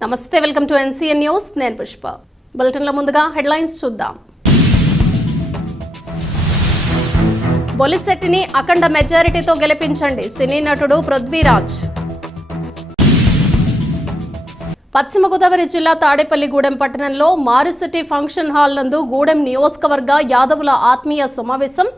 నమస్తే, welcome to NCN news. నేను పుష్ప. బులెటిన్ల ముందుగా హెడ్లైన్స్ చూద్దాం. బొలిశెట్టిని అఖండ మెజారిటీతో గెలిపించండి, సినీ నటుడు పృథ్వీరాజ్. పశ్చిమ గోదావరి జిల్లా తాడేపల్లిగూడెం పట్టణంలో మారిసిటీ ఫంక్షన్ హాల్ నందు గూడెం నియోజకవర్గ యాదవుల ఆత్మీయ సమావేశం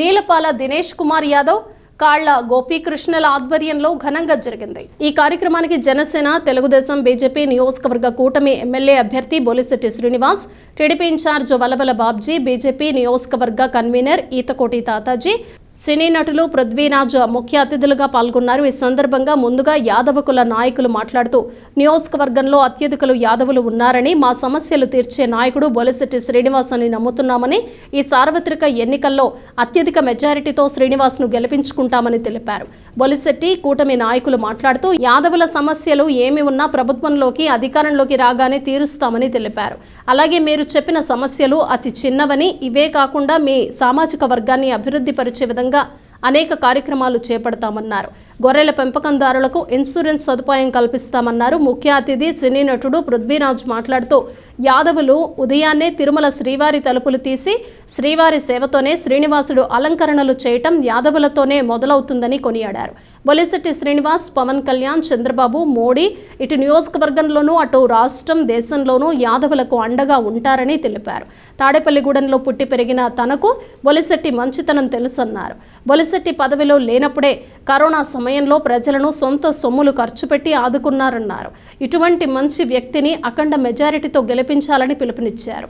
నీలపాల దినేష్ కుమార్ యాదవ్, కాళ్ల గోపీకృష్ణల ఆధ్వర్యంలో ఘనంగా జరిగింది. ఈ కార్యక్రమానికి జనసేన, తెలుగుదేశం, బీజేపీ నియోజకవర్గ కూటమి ఎమ్మెల్యే అభ్యర్థి Bolisetti Srinivas, TDP incharge Valavala Babji, BJP నియోజకవర్గ కన్వీనర్ ఈతకోటి తాతాజీ, సినీ నటులు పృథ్వీరాజ్ ముఖ్య అతిథులుగా పాల్గొన్నారు. ఈ సందర్భంగా ముందుగా యాదవ కుల నాయకులు మాట్లాడుతూ, నియోజకవర్గంలో అత్యధికులు యాదవులు ఉన్నారని, మా సమస్యలు తీర్చే నాయకుడు బొలిశెట్టి శ్రీనివాస్ అని నమ్ముతున్నామని, ఈ సార్వత్రిక ఎన్నికల్లో అత్యధిక మెజారిటీతో శ్రీనివాస్ను గెలిపించుకుంటామని తెలిపారు. బొలిశెట్టి కూటమి నాయకులు మాట్లాడుతూ, యాదవుల సమస్యలు ఏమి ఉన్నా ప్రభుత్వంలోకి అధికారంలోకి రాగానే తీరుస్తామని తెలిపారు. అలాగే మీరు చెప్పిన సమస్యలు అతి చిన్నవని, ఇవే కాకుండా మీ సామాజిక వర్గాన్ని అభివృద్ధి పరిచే విధంగా అనేక కార్యక్రమాలు చేపడతామన్నారు. గొర్రెల పెంపకందారులకు ఇన్సూరెన్స్ సదుపాయం కల్పిస్తామన్నారు. ముఖ్య అతిథి సినీ నటుడు పృథ్వీరాజ్ మాట్లాడుతూ, యాదవులు ఉదయాన్నే తిరుమల శ్రీవారి తలుపులు తీసి శ్రీవారి సేవతోనే శ్రీనివాసుడు అలంకరణలు చేయటం యాదవులతోనే మొదలవుతుందని కొనియాడారు. బొలిశెట్టి శ్రీనివాస్, పవన్ కళ్యాణ్, చంద్రబాబు, మోడీ ఇటు నియోజకవర్గంలోనూ అటు రాష్ట్రం, దేశంలోనూ యాదవులకు అండగా ఉంటారని తెలిపారు. తాడేపల్లిగూడెంలో పుట్టి పెరిగిన తనకు బొలిశెట్టి మంచితనం తెలుసన్నారు. బొలిశెట్టి పదవిలో లేనప్పుడే కరోనా సమయంలో ప్రజలను సొంత సొమ్ములు ఖర్చు పెట్టి ఆదుకున్నారన్నారు. ఇటువంటి మంచి వ్యక్తిని అఖండ మెజారిటీతో గెలిపించాలని పిలుపునిచ్చారు.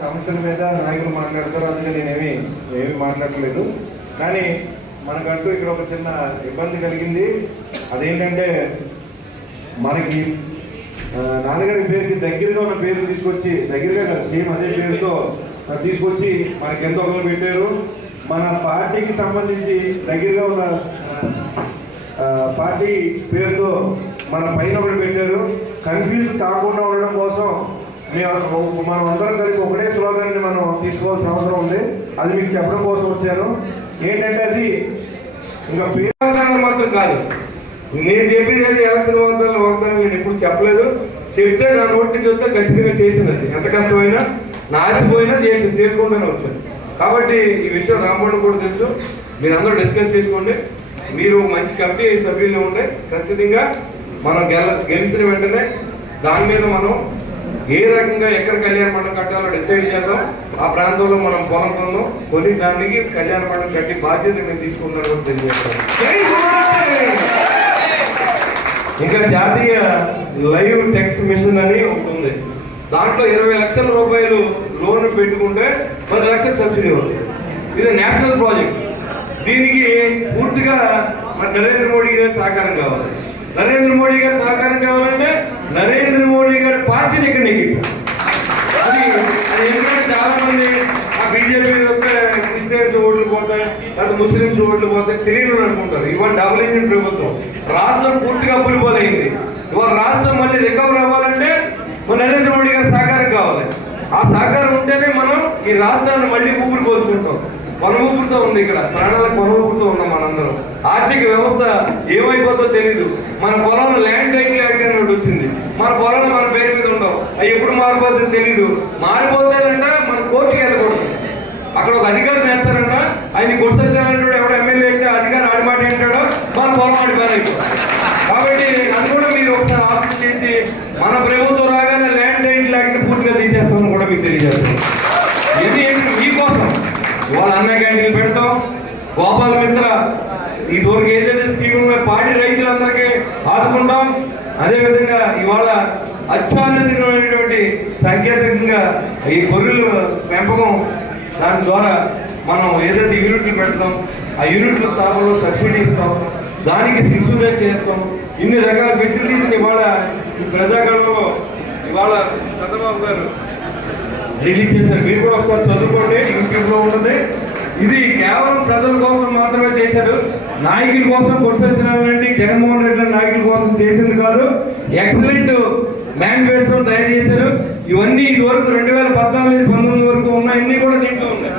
సమస్యల మీద నాయకులు మాట్లాడతారు, అందుకే నేనేమి మాట్లాడలేదు. కానీ మనకంటూ ఇక్కడ ఒక చిన్న ఇబ్బంది కలిగింది. అదేంటంటే, మనకి నాన్నగారి పేరుకి దగ్గరగా ఉన్న పేరుని తీసుకొచ్చి, దగ్గరగా కాదు సేమ్ అదే పేరుతో తీసుకొచ్చి మనకి ఎంతో ఒకరు పెట్టారు. మన పార్టీకి సంబంధించి దగ్గరగా ఉన్న పార్టీ పేరుతో మన పైన ఒకటి పెట్టారు. కన్ఫ్యూజ్ కాకుండా ఉండడం కోసం మనం అందరం కలిపి ఒకటే స్లోగన్ని మనం తీసుకోవాల్సిన అవసరం ఉంది. అది మీకు చెప్పడం కోసం వచ్చాను. ఏంటంటే, అది ఇంకా పేరు మాత్రం కాదు, నేను చెప్పేది అది ఎలక్షన్ వాగ్దానం నేను ఎప్పుడు చెప్పలేదు. చెప్తే నా నోటి చూస్తే ఖచ్చితంగా చేసినది. ఎంత కష్టమైనా నాదిపోయినా చేసుకుంటూనే వచ్చాను. కాబట్టి ఈ విషయం రామోడు కూడా తెలుసు. మీరు అందరూ డిస్కస్ చేసుకోండి. మీరు మంచి కమిటీ సభ్యులు ఉంటే ఖచ్చితంగా మనం గెలిచిన వెంటనే దాని మీద మనం ఏ రకంగా ఎక్కడ కళ్యాణ మండపం కట్టాలో డిసైడ్ చేద్దాం. ఆ ప్రాంతంలో మనం పొలం కొన్నాం, కొని దానికి కళ్యాణ మండపం కట్టి బాధ్యత నేను తీసుకున్నాను కూడా తెలియజేస్తాను. ఇంకా జాతీయ లైవ్ టెక్స్ట్ మిషన్ అని ఒకటి ఉంది. దాంట్లో 20 లక్షల రూపాయలు లోన్ పెట్టుకుంటే 10 లక్షల సబ్సిడీ ఉంది. ఇది నేషనల్ ప్రాజెక్ట్. దీనికి పూర్తిగా మన నరేంద్ర మోడీ గారి సహకారం కావాలి. నరేంద్ర మోడీ గారి సహకారం కావాలంటే నరేంద్ర మోడీ గారి పార్టీని ఇక్కడ నెగ్గించాలి. అది ఎందుకంటే చాలా మంది ఆ బీజేపీ క్రిస్టియన్స్ ఓట్లు పోతాయి, లేదా ముస్లింస్ ఓట్లు పోతాయి తెలియని అనుకుంటారు. ఇవాళ డబుల్ ఇంజిన్ ప్రభుత్వం, రాష్ట్రం పూర్తిగా అప్పులిపోయింది. ఇవాళ రాష్ట్రం మళ్ళీ రికవర్ అవ్వాలంటే మన నరేంద్ర మోడీ గారి సహకారం కావాలి. ఆ సహకారం ఉంటేనే మనం ఈ రాష్ట్రాన్ని మళ్ళీ ఊపిరి పోల్చుకుంటాం. ఊపిరితో ఉంది ఇక్కడ, ప్రాణాలకు ఊపిరితో ఉన్నాం మనందరం. ఆర్థిక వ్యవస్థ ఏమైపోతుందో తెలీదు. మన పొలంలో ల్యాండ్ టైటిల్ యాక్ట్ అని ఒకటి వచ్చింది. మన పొలంలో మన పేరు మీద ఉండవు. అవి ఎప్పుడు మారిపోతుందో తెలీదు. మారిపోతాయంట మనం కోర్టుకి వెళ్ళకూడదు. అక్కడ ఒక అధికారం వేస్తారంట, ఆయన గుర్తించాలంటే ఎవడో ఎమ్మెల్యే అయితే అధికారం ఆడిమాట ఏంటాడో మన పొలం ఆడిపోయి. కాబట్టి అది కూడా మీరు ఒకసారి ఆఫీస్ చేసి మన ప్రభుత్వం రాగానే ల్యాండ్ టైటిల్ యాక్ట్ పూర్తిగా తీసేస్తామని కూడా మీకు తెలియజేస్తాం. ఇది మీకోసం ఇవాళ అన్న క్యాంటీన్లు పెడతాం. గోపాల మిత్ర ఇదివరకు ఏదైతే స్కీమ్ ఉన్నాయో పాడి రైతులందరికీ ఆదుకుంటాం. అదేవిధంగా ఇవాళ అత్యాధునికమైనటువంటి సాంకేతికంగా ఈ గొర్రెల పెంపకం దాని ద్వారా మనం ఏదైతే యూనిట్లు పెడతాం, ఆ యూనిట్ల స్థాపనలో సబ్సిడీ ఇస్తాం, దానికి ఇన్సూరెన్స్ చేస్తాం. ఇన్ని రకాల ఫెసిలిటీస్ని ఇవాళ ప్రజాగణంలో ఇవాళ చంద్రబాబు గారు రిలీజ్ చేశారు. మీరు కూడా ఒకసారి చదువుకోండి, యూట్యూబ్లో ఉంటుంది. ఇది కేవలం ప్రజల కోసం మాత్రమే చేసే నాయకుల కోసం కొట్టుకొచ్చినారంటే జగన్మోహన్ రెడ్డి నాయకుల కోసం చేసింది కాదు. ఎక్సలెంట్ మేనిఫెస్టో తయారు చేశారు. ఇవన్నీ ఇదివరకు 2014-19 వరకు ఉన్నాయన్నీ కూడా దీంట్లో ఉన్నాయి.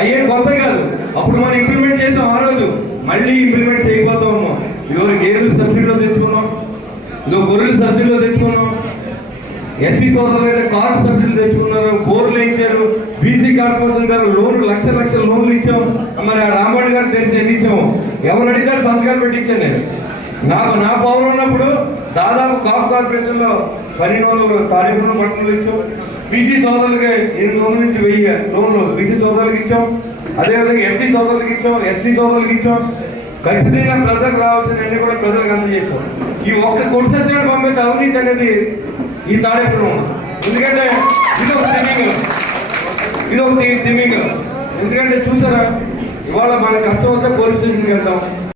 అయ్యే కొత్త కాదు. అప్పుడు మనం ఇంప్లిమెంట్ చేసాం ఆ రోజు, మళ్ళీ ఇంప్లిమెంట్ చేయబోతాము. ఇదివరకు గేదెలు సబ్సిడీలో తెచ్చుకున్నాం, ఇదో గొర్రెలు సబ్సిడీలో తెచ్చుకున్నాం, ఎస్సీ సోదరులు కార్డు సబ్సిడీలు తెచ్చుకున్నారు, బోర్లు ఇచ్చారు, బీసీ కార్పొరేషన్ గారు లోన్లు లక్షల లోన్లు ఇచ్చాం. మరి ఆ రాంబాబు గారు తెలిసి ఎన్ని ఇచ్చాము, ఎవరు అడిగారు సంతకాలు పెట్టించాను నేను. నా పవర్ ఉన్నప్పుడు దాదాపు కాప్ కార్పొరేషన్లో 1200 తాడేపల్లి పట్టణంలో ఇచ్చాం. బీసీ సోదరులకి 800 నుంచి 1000 లోన్లు బీసీ సోదరులకు ఇచ్చాం. అదేవిధంగా ఎస్సీ సోదరులకు ఇచ్చాం, ఎస్టీ సోదరులకు ఇచ్చాం. ఖచ్చితంగా ప్రజలకు రావాల్సినవన్నీ కూడా ప్రజలకు అందజేస్తాం. ఈ ఒక్క కొడుసచ్చిన పంపితే అవినీతి అనేది ఈ తాడేపల్లి ఉంది. ఎందుకంటే ఇది ఒక తిమ్మింగల్. ఎందుకంటే చూసారా, ఇవాళ మన కష్టం వస్తే పోలీస్ స్టేషన్కి వెళ్తాం,